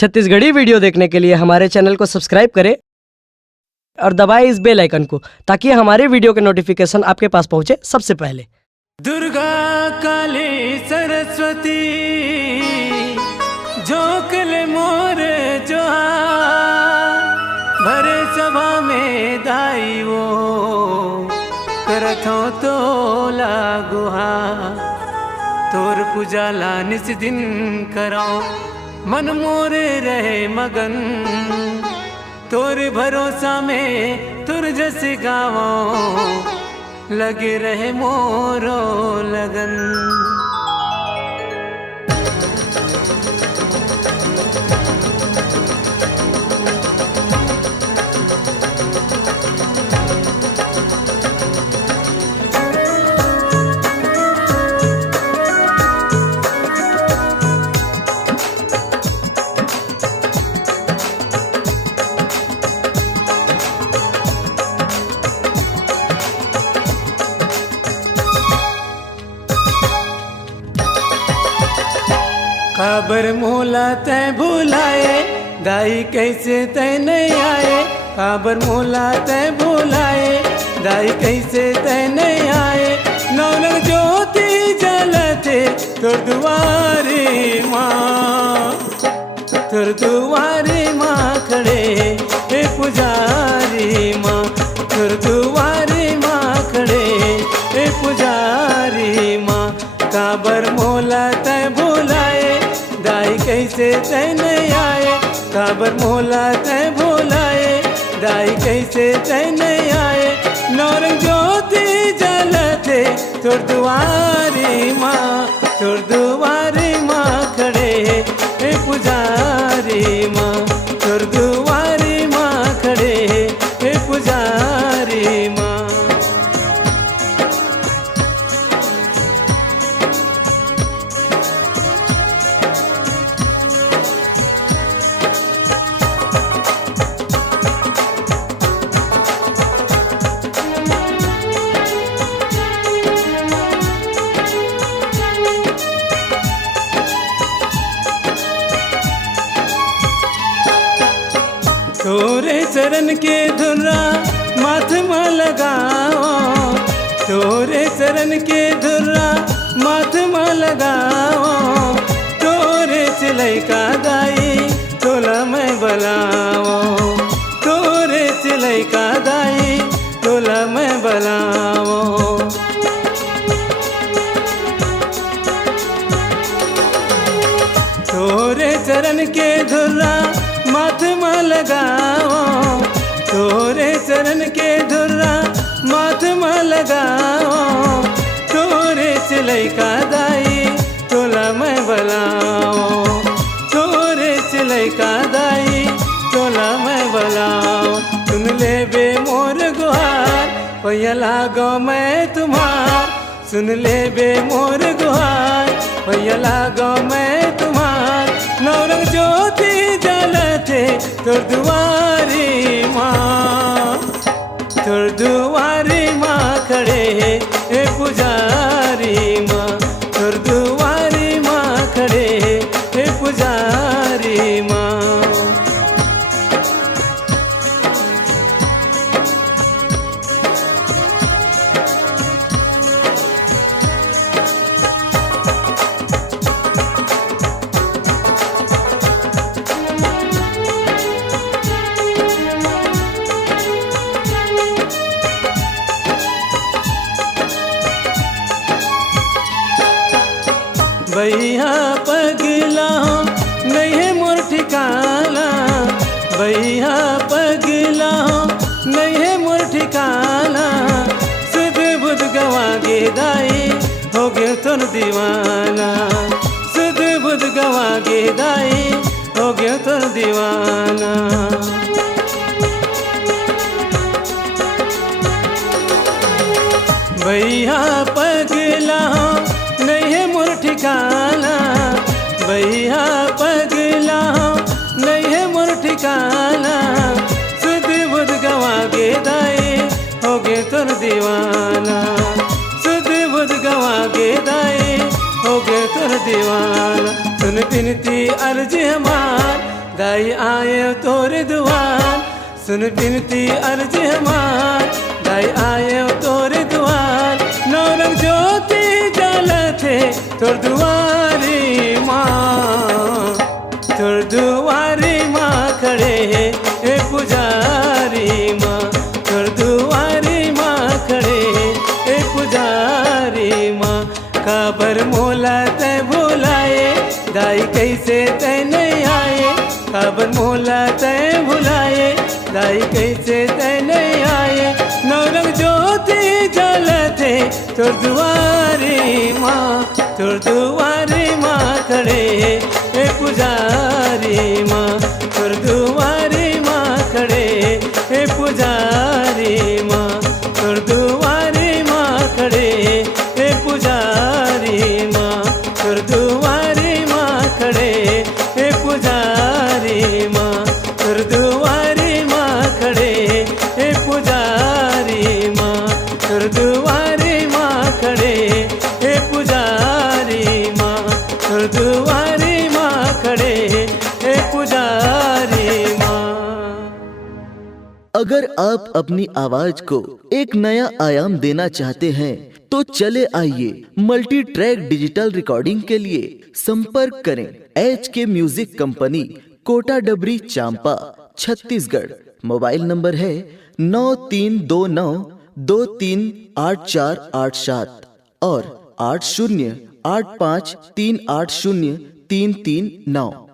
Chhattisgarhi video देखने के लिए हमारे चैनल को सब्सक्राइब करें और दबाएं इस बेल आइकन को ताकि हमारे वीडियो के नोटिफिकेशन आपके पास पहुंचे सबसे पहले। दुर्गा काली सरस्वती झोंकले मोर जोहार, भरे सभा में दाई वो करथो तो लागुहा। तोर पूजा ला निस दिन कराओ, मन मोरे रहे मगन। तोर भरोसा में तुर जस गावो, लगे रहे मोरो लगन। खबर मोला तय भुलाए, दाई कैसे तय नहीं आए। खबर मोला तय भुलाए, दाई कैसे तय नहीं आए। नौलंग ज्योति जलते तोर दुआरे माँ, तोर दुआरे माँ खड़े हे पुजारी माँ। तोर दुआरे माँ खड़े हे पुजारी माँ। खबर मोला तय भुलाए, दाई कैसे तय नहीं आए। खबर मोला तय भुलाए, दाई कैसे तय नहीं आए। नौरंग ज्योति जलते तोर दुआरी माँ, तोर दुआरी माँ खड़े हे पुजारी माँ। तोर दुआरी माँ खड़े हे पुजारी माँ। तोरे चरण के धुरा माथ में लगाओ, तोरे चरण के धुरा माथ में लगाओ। तोरे सिलाई का दाई तोला मैं बलाओ, तोरे सिलाई का दाई तोला मैं बलाओ। तोरे चरण के धुरा माथ में लगाओ, तोरे चरण के धुरा माथ में लगाओ। तोरे सिलाई का दाई तोला मैं बलाओ, तोरे सिलाई का दाई तोला मैं बलाओ। सुन ले बे मोर गुहार, पैया लागो मैं तुम्हार। सुन ले बे मोर गुहार, पैया लागो मैं तुम्हार। नौरंग ज्योति जलते तोर दुआरी माँ, तोर दुआरी माँ खड़े हे पुजारी माँ। तोर दुआरी माँ खड़े हे पुजारी माँ। भैया पगला हो नहीं है मोर ठिकाना, भैया पगला हो नहीं है मोर ठिकाना। सुध बुध गवा गे दाई हो गए तोर दीवाना। सुध बुध गवा गे दाई हो गए तोर दीवाना। भैया पगला हो नहीं है मोर ठिकाना, भैया पगला हो नहीं है मोर ठिकाना। सुध बुध गवा गे दाई हो गे तोर दीवाना। सुध बुध गवा गे दाई हो गे तोर दीवाना। सुन बिनती अर्ज हमार, दाई आए तोर दुआर, सुन बिनती अर्ज हमार, दाई आए तोर दुआर, नौरंग ज्योति जलते तोर दुआरी माँ, तोर दुआरी माँ खड़े ए पुजारी माँ, तोर दुआरी माँ खड़े ए पुजारी माँ। काबर मोला ते भुलाए, दाई कैसे ते नहीं आए, काबर मोला ते भुलाए, दाई कैसे ते नहीं आए, नौरंग ज्योति जलते तोर दुआरी माँ, तोर दुआरी माँ खड़े ए पुजारी माँ, तोर दुआरी माँ खड़े ए पुजारी माँ, तोर दुआरी माँ खड़े ए पुजारी माँ, तोर दुआरी माँ खड़े ए पुजारी माँ, तोर दुआरी माँ खड़े ए पुजारी माँ, तोर दुआरी माँ खड़े ए पुजारी माँ, तोर दुआरी माँ खड़े ए पुजारी माँ। अगर आप अपनी आवाज को एक नया आयाम देना चाहते हैं तो चले आइए मल्टी ट्रैक डिजिटल रिकॉर्डिंग के लिए संपर्क करें HK म्यूजिक कंपनी, कोटा डबरी, चांपा, छत्तीसगढ़। मोबाइल नंबर है 9329238487 और 8085380339।